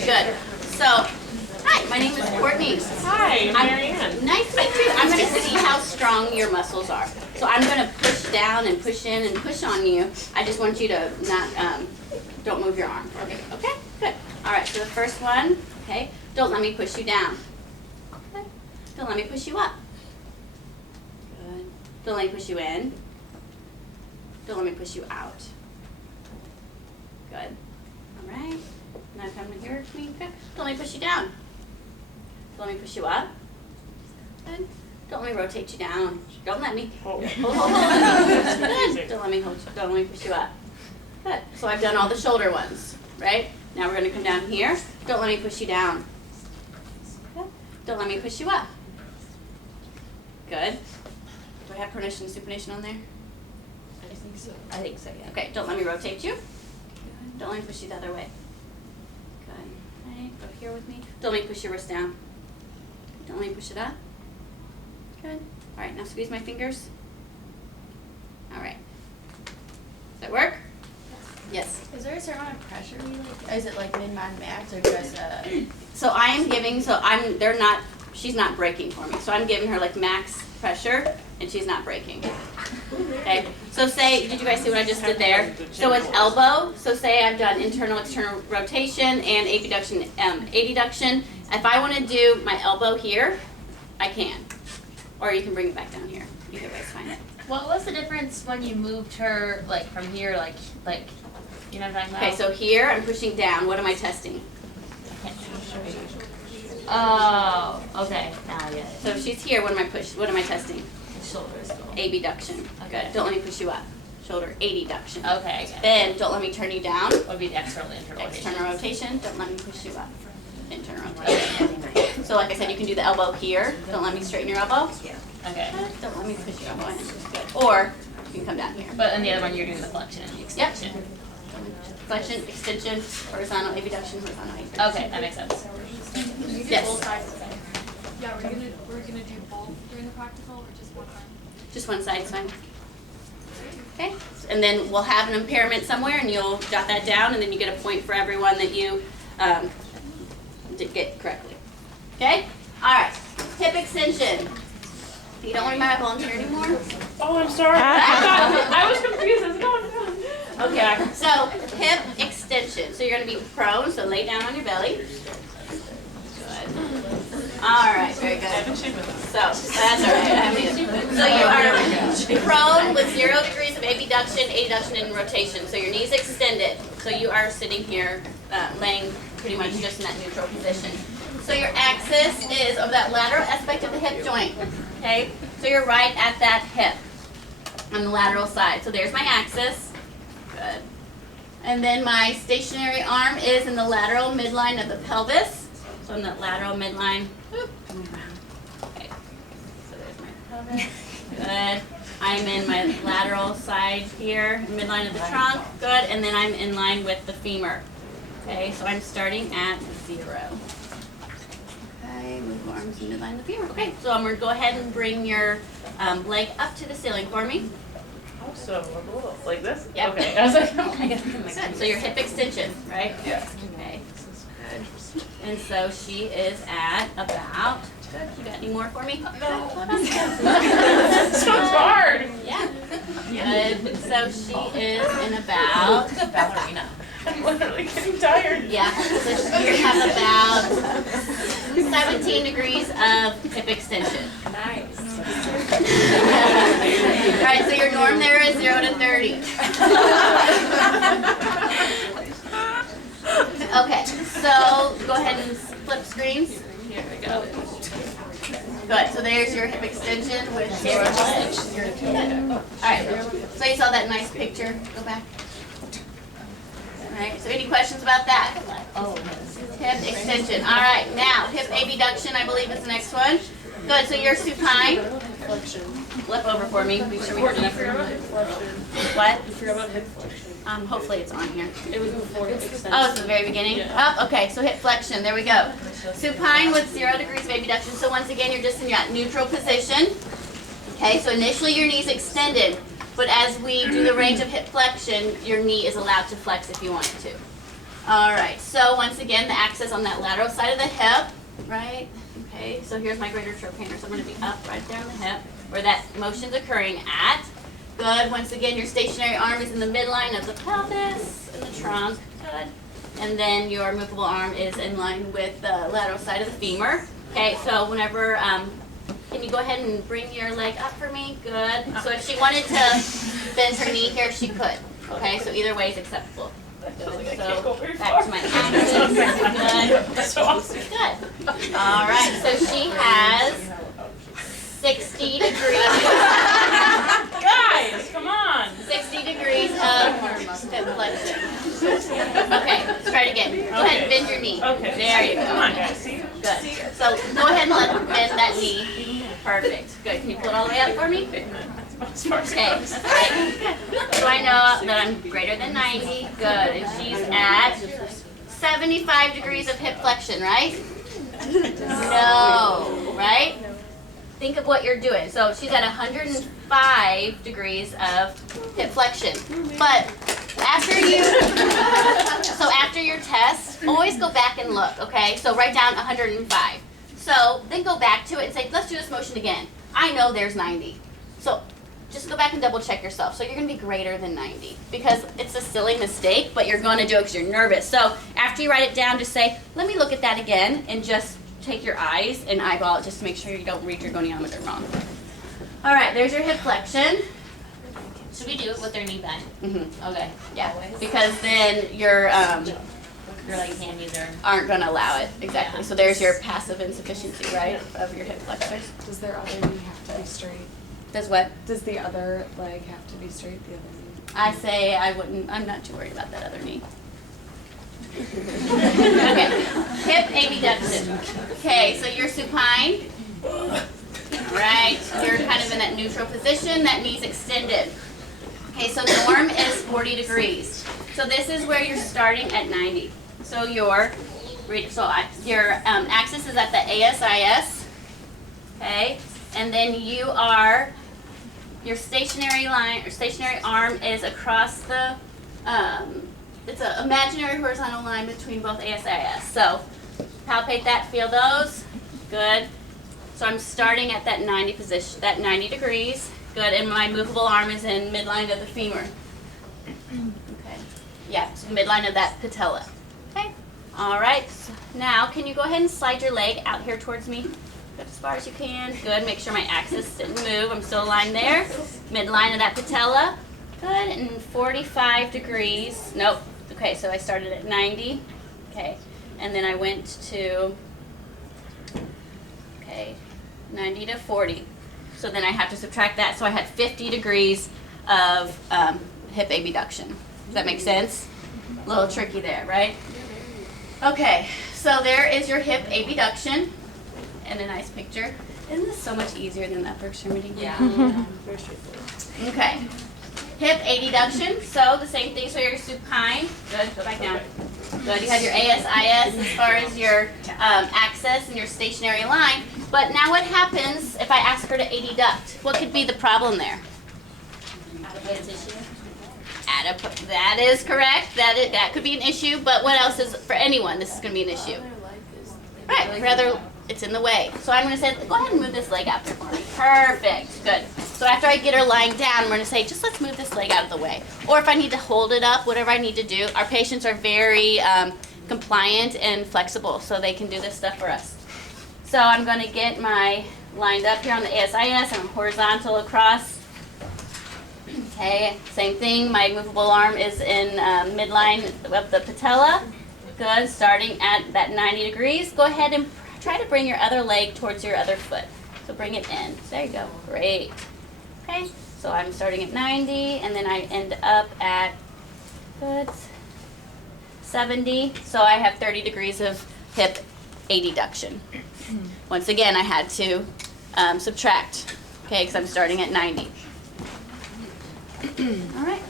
Very good. So, hi, my name is Courtney. Hi, I'm Marianne. Nice to meet you. I'm going to see how strong your muscles are. So I'm going to push down and push in and push on you. I just want you to not, don't move your arm. Okay, good. All right, so the first one, okay, don't let me push you down. Okay. Don't let me push you up. Good. Don't let me push you in. Don't let me push you out. Good. All right. Now come here to me. Good. Don't let me push you down. Don't let me push you up. Good. Don't let me rotate you down. Don't let me hold. Good. Don't let me hold. Don't let me push you up. Good. So I've done all the shoulder ones, right? Now we're going to come down here. Don't let me push you down. Good. Don't let me push you up. Good. Do I have pronation and supination on there? I think so, yeah. Okay, don't let me rotate you. Good. Don't let me push you the other way. Good. Okay, go here with me. Don't let me push your wrist down. Don't let me push it up. Good. All right, now squeeze my fingers. All right. Does that work? Yes. Is there a certain amount of pressure you like? Is it like mid-mod max or just So I am giving, she's not breaking for me. So I'm giving her like max pressure and she's not breaking. Okay, so say, did you guys see what I just did there? So it's elbow, so say I've done internal, external rotation and abduction, adduction. If I want to do my elbow here, I can. Or you can bring it back down here. Either way is fine. what was the difference when you moved her like from here, like you know what I'm talking about? Okay, so here I'm pushing down. What am I testing? Oh, okay. Now I get it. So if she's here, what am I testing? Shoulders. Abduction. Okay. Good. Don't let me push you up. Shoulder adduction. Okay, I get it. Then don't let me turn you down. What would be the external internal External rotation. Don't let me push you up. Internal rotation. So like I said, you can do the elbow here. Don't let me straighten your elbow. Okay. Don't let me push your elbow in. Good. Or you can come down here. But in the other one you're doing the flexion and the extension. Flexion, extension, horizontal abduction, horizontal abduction. Okay, that makes sense. Yes. Both sides. Yeah, we're gonna do both during the practical or just one arm? Just one side's fine. Okay. And then we'll have an impairment somewhere and you'll jot that down and then you get a point for everyone that you did get correctly. Okay? Alright. Hip extension. You don't want to be my volunteer anymore? Oh, I'm sorry. I was confused. I was going, Okay, so hip extension. So you're going to be prone, so lay down on your belly. Good. All right, very good. So that's all right. So you are prone with 0 degrees of abduction, adduction, and rotation. So your knees extended. So you are sitting here, laying pretty much just in that neutral position. So your axis is of that lateral aspect of the hip joint. Okay, so you're right at that hip on the lateral side. So there's my axis. Good. And then my stationary arm is in the lateral midline of the pelvis. So in that lateral midline. Okay. So there's my pelvis. Good. I'm in my lateral side here, midline of the trunk. Good. And then I'm in line with the femur. Okay, so I'm starting at 0. Okay, move arms in midline of the femur. Okay, so I'm going to go ahead and bring your leg up to the ceiling for me. Oh, so like this? Yep. Okay. I was like, oh my God. Good. So your hip extension, right? Yeah. Okay. Good. And so she is at about. Good. You got any more for me? No. Hold on. Sounds hard. Yeah. Good. So she is in about. Ballerina. I'm literally getting tired. Yeah. So you have about 17 degrees of hip extension. Nice. All right. So your norm there is 0 to 30. Okay. So go ahead and flip screens. Here we go. Good. So there's your hip extension with zero to. All right. So you saw that nice picture. Go back. All right. So any questions about that? Oh, Hip extension. All right. Now hip abduction, I believe, is the next one. Good. So you're supine. Flip over for me. Make sure we have enough room. What? You forgot about hip flexion. Hopefully it's on here. It was before hip extension. Oh, it's the very beginning? Yeah. Oh, okay, so hip flexion, there we go. Supine with 0 degrees of abduction. So once again, you're just in that neutral position. Okay, so initially your knee's extended, but as we do the range of hip flexion, your knee is allowed to flex if you want it to. All right, so once again, the axis on that lateral side of the hip, right? Okay, so here's my greater trochanter, so I'm gonna be up right there on the hip, where that motion's occurring at. Good, once again, your stationary arm is in the midline of the pelvis and the trunk, good. And then your movable arm is in line with the lateral side of the femur. Okay, so whenever, can you go ahead and bring your leg up for me? Good. So if she wanted to bend her knee here, she could. Okay, so either way is acceptable. Good. So back to my axis. Good. That's so awesome. Good. All right, so she has 60 degrees. Guys, come on. 60 degrees of hip flexion. Okay, let's try it again. Go ahead and bend your knee. Okay. There you go. Come on, guys. See? Good. So go ahead and bend that knee. Perfect. Good. Can you pull it all the way up for me? As far as it Okay. goes. That's right. So I know that I'm greater than 90. Good. And she's at 75 degrees of hip flexion, right? No. Right? Think of what you're doing. So she's at 105 degrees of hip flexion. But after your test, always go back and look, okay? So write down 105. So then go back to it and say, let's do this motion again. I know there's 90. So just go back and double check yourself. So you're gonna be greater than 90 because it's a silly mistake, but you're gonna do it because you're nervous. So after you write it down, just say, let me look at that again and just take your eyes and eyeball it just to make sure you don't read your goniometer wrong. All right, there's your hip flexion. Should we do it with their knee bent? Mm-hmm. Okay. Yeah, because then your Your like hammies are. aren't going to allow it. Exactly. So there's your passive insufficiency, right, of your hip flexors. Does their other knee have to be straight? Does what? Does the other leg have to be straight, the other knee? I say I wouldn't. I'm not too worried about that other knee. Okay. Hip abduction. Okay, so you're supine. Right. You're kind of in that neutral position. That knee's extended. Okay, so norm is 40 degrees. So this is where you're starting at 90. So your axis is at the ASIS. Okay, and then your stationary line or stationary arm is across the. It's an imaginary horizontal line between both ASIS. So palpate that, feel those. Good. So I'm starting at that 90 position, that 90 degrees. Good, and my movable arm is in midline of the femur. Okay. Yeah, so midline of that patella. Okay. All right. So now, can you go ahead and slide your leg out here towards me? Go as far as you can. Good. Make sure my axis didn't move. I'm still aligned there. Midline of that patella. Good, and 45 degrees. Nope. Okay, so I started at 90. Okay, and then I went to, 90 to 40. So then I have to subtract that. So I had 50 degrees of hip abduction. Does that make sense? A little tricky there, right? Okay, so there is your hip abduction. And a nice picture. Isn't this so much easier than the upper extremity? Yeah. Very straightforward. Okay. Hip abduction, so the same thing, so you're supine. Good, go back down. Good, you have your ASIS as far as your axis and your stationary line. But now what happens if I ask her to adduct? What could be the problem there? Adipose tissue. That is correct. That could be an issue, but what else is, for anyone, this is going to be an issue? Right, rather it's in the way. So I'm going to say, go ahead and move this leg out there for me. Perfect, good. So after I get her lying down, I'm going to say, just let's move this leg out of the way. Or if I need to hold it up, whatever I need to do. Our patients are very compliant and flexible, so they can do this stuff for us. So I'm going to get my lined up here on the ASIS, and I'm horizontal across. Okay, same thing. My movable arm is in midline of the patella. Good, starting at that 90 degrees. Go ahead and try to bring your other leg towards your other foot. So bring it in. There you go. Great. Okay, so I'm starting at 90, and then I end up at, good, 70. So I have 30 degrees of hip adduction. Once again, I had to subtract, okay, because I'm starting at 90. All right.